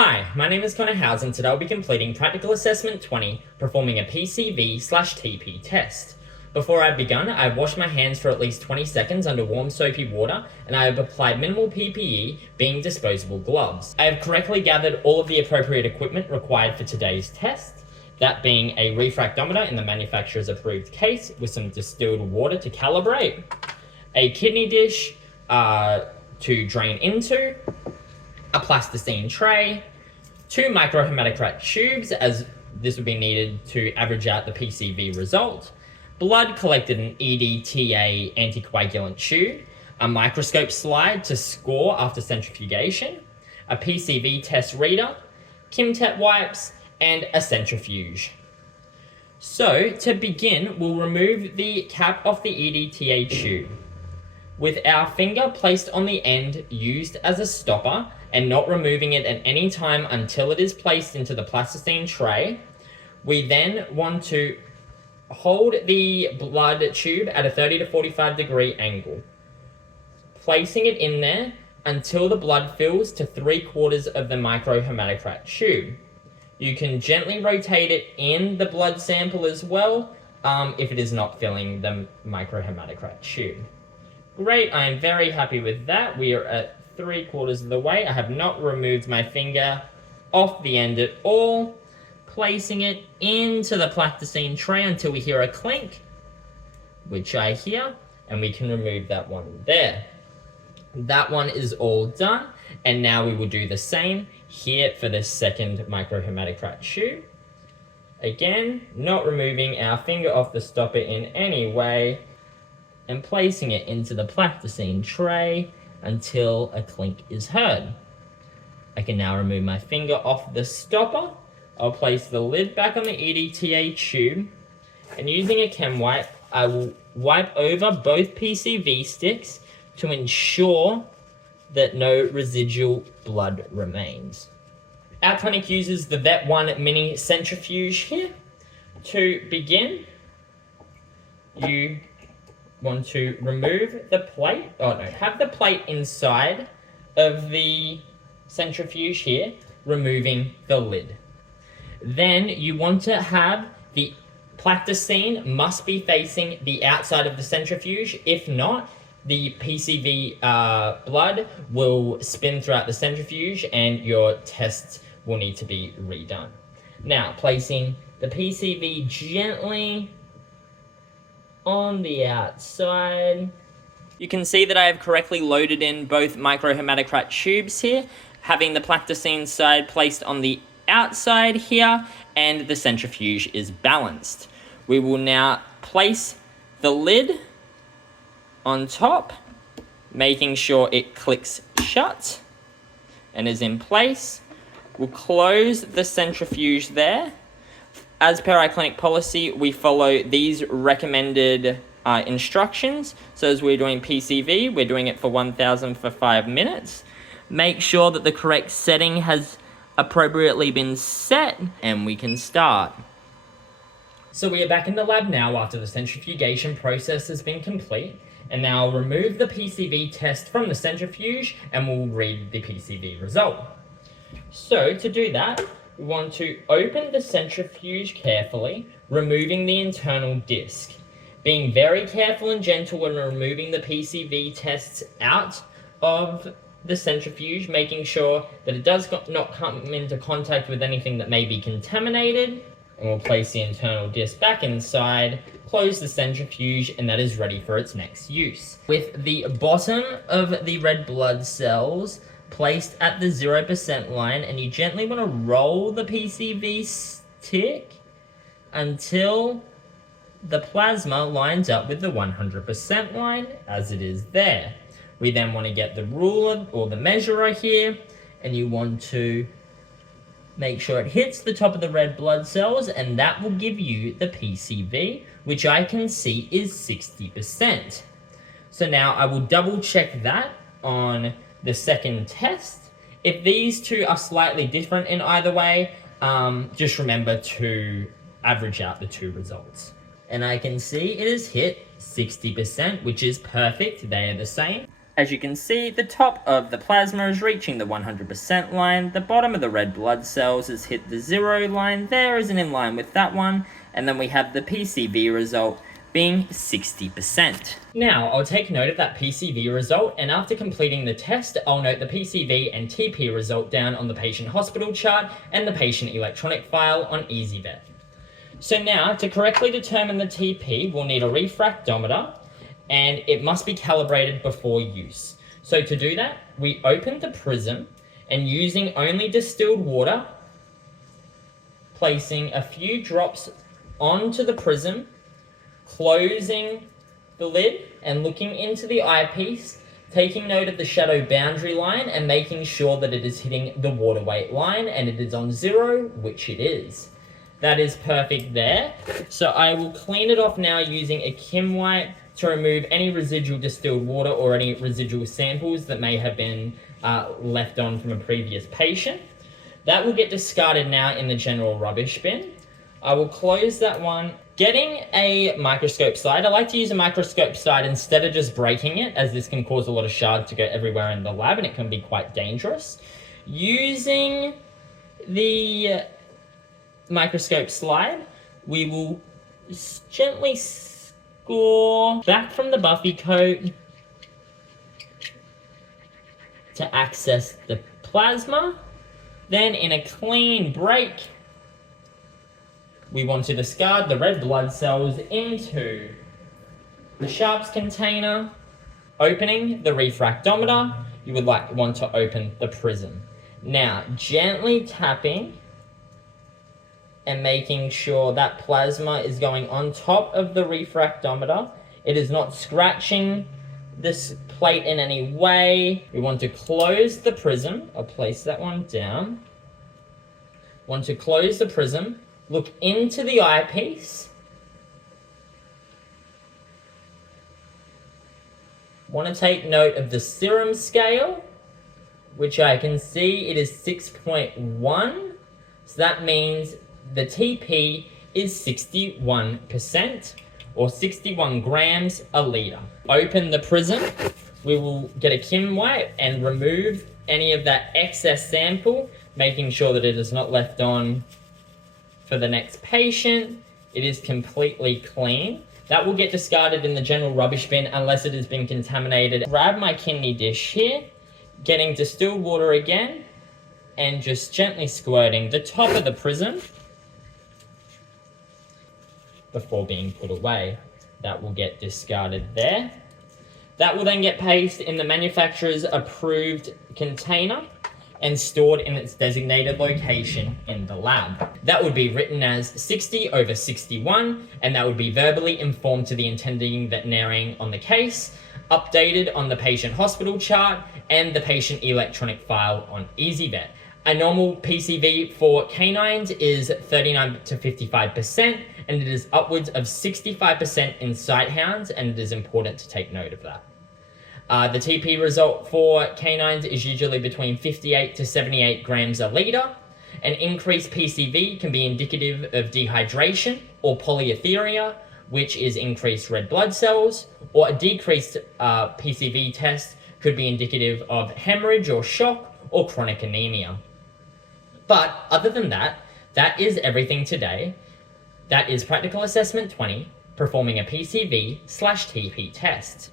Hi, my name is Connor Howes and today I'll be completing Practical Assessment 20, performing a PCV/TP test. Before I've begun, I've washed my hands for at least 20 seconds under warm soapy water and I have applied minimal PPE, being disposable gloves. I have correctly gathered all of the appropriate equipment required for today's test, that being a refractometer in the manufacturer's approved case with some distilled water to calibrate, a kidney dish to drain into, a plasticine tray, 2 microhematocrat tubes, as this would be needed to average out the PCV result, blood collected in EDTA anticoagulant tube, a microscope slide to score after centrifugation, a PCV test reader, Kimtet wipes, and a centrifuge. So, to begin, we'll remove the cap off the EDTA tube. With our finger placed on the end used as a stopper and not removing it at any time until it is placed into the plasticine tray, we then want to hold the blood tube at a 30 to 45 degree angle, placing it in there until the blood fills to 3/4 of the microhematocrat tube. You can gently rotate it in the blood sample as well if it is not filling the microhematocrat tube. Great, I am very happy with that. We are at 3/4 of the way. I have not removed my finger off the end at all. Placing it into the plasticine tray until we hear a clink, which I hear, and we can remove that one there. That one is all done, and now we will do the same here for the second microhematocrat tube. Again, not removing our finger off the stopper in any way, and placing it into the plasticine tray until a clink is heard. I can now remove my finger off the stopper. I'll place the lid back on the EDTA tube, and using a chem wipe, I will wipe over both PCV sticks to ensure that no residual blood remains. Our clinic uses the VET1 mini centrifuge here. To begin, you want to remove the plate, have the plate inside of the centrifuge here, removing the lid. Then you want to have the plasticine must be facing the outside of the centrifuge. If not, the PCV blood will spin throughout the centrifuge and your tests will need to be redone. Now, placing the PCV gently on the outside. You can see that I have correctly loaded in both microhematocrat tubes here, having the plasticine side placed on the outside here, and the centrifuge is balanced. We will now place the lid on top, making sure it clicks shut and is in place. We'll close the centrifuge there. As per our clinic policy, we follow these recommended instructions. So as we're doing PCV, we're doing it for 1000 for 5 minutes. Make sure that the correct setting has appropriately been set, and we can start. So we are back in the lab now after the centrifugation process has been complete, and now I'll remove the PCV test from the centrifuge and we'll read the PCV result. So to do that, we want to open the centrifuge carefully, removing the internal disc. Being very careful and gentle when removing the PCV tests out of the centrifuge, making sure that it does not come into contact with anything that may be contaminated. And we'll place the internal disc back inside, close the centrifuge, and that is ready for its next use. With the bottom of the red blood cells placed at the 0% line, and you gently want to roll the PCV stick until the plasma lines up with the 100% line, as it is there. We then want to get the ruler or the measurer here, and you want to make sure it hits the top of the red blood cells, and that will give you the PCV, which I can see is 60%. So now I will double check that on the second test. If these two are slightly different in either way, just remember to average out the two results. And I can see it has hit 60%, which is perfect. They are the same. As you can see, the top of the plasma is reaching the 100% line, the bottom of the red blood cells has hit the 0 line, there isn't in line with that one, and then we have the PCV result being 60%. Now, I'll take note of that PCV result, and after completing the test, I'll note the PCV and TP result down on the patient hospital chart and the patient electronic file on EasyVet. So now, to correctly determine the TP, we'll need a refractometer, and it must be calibrated before use. So to do that, we open the prism, and using only distilled water, placing a few drops onto the prism, closing the lid and looking into the eyepiece, taking note of the shadow boundary line and making sure that it is hitting the water weight line and it is on 0, which it is. That is perfect there. So I will clean it off now using a Kim wipe to remove any residual distilled water or any residual samples that may have been left on from a previous patient. That will get discarded now in the general rubbish bin. I will close that one. Getting a microscope slide, I like to use a microscope slide instead of just breaking it, as this can cause a lot of shards to go everywhere in the lab and it can be quite dangerous. Using the microscope slide, we will gently score back from the buffy coat to access the plasma. Then in a clean break, we want to discard the red blood cells into the sharps container. Opening the refractometer, you would want to open the prism. Now, gently tapping and making sure that plasma is going on top of the refractometer. It is not scratching this plate in any way. We want to close the prism. I'll place that one down. Want to close the prism. Look into the eyepiece. Want to take note of the serum scale, which I can see it is 6.1. So that means the TP is 61%, or 61 grams a litre. Open the prism. We will get a Kim wipe and remove any of that excess sample, making sure that it is not left on for the next patient. It is completely clean. That will get discarded in the general rubbish bin unless it has been contaminated. Grab my kidney dish here, getting distilled water again, and just gently squirting the top of the prism before being put away. That will get discarded there. That will then get placed in the manufacturer's approved container and stored in its designated location in the lab. That would be written as 60/61, and that would be verbally informed to the attending veterinarian on the case, updated on the patient hospital chart, and the patient electronic file on EasyVet. A normal PCV for canines is 39 to 55%, and it is upwards of 65% in sighthounds, and it is important to take note of that. The TP result for canines is usually between 58 to 78 grams a litre. An increased PCV can be indicative of dehydration or polyuria, which is increased red blood cells, or a decreased PCV test could be indicative of hemorrhage or shock or chronic anemia. But other than that, that is everything today. That is Practical Assessment 20, performing a PCV/TP test.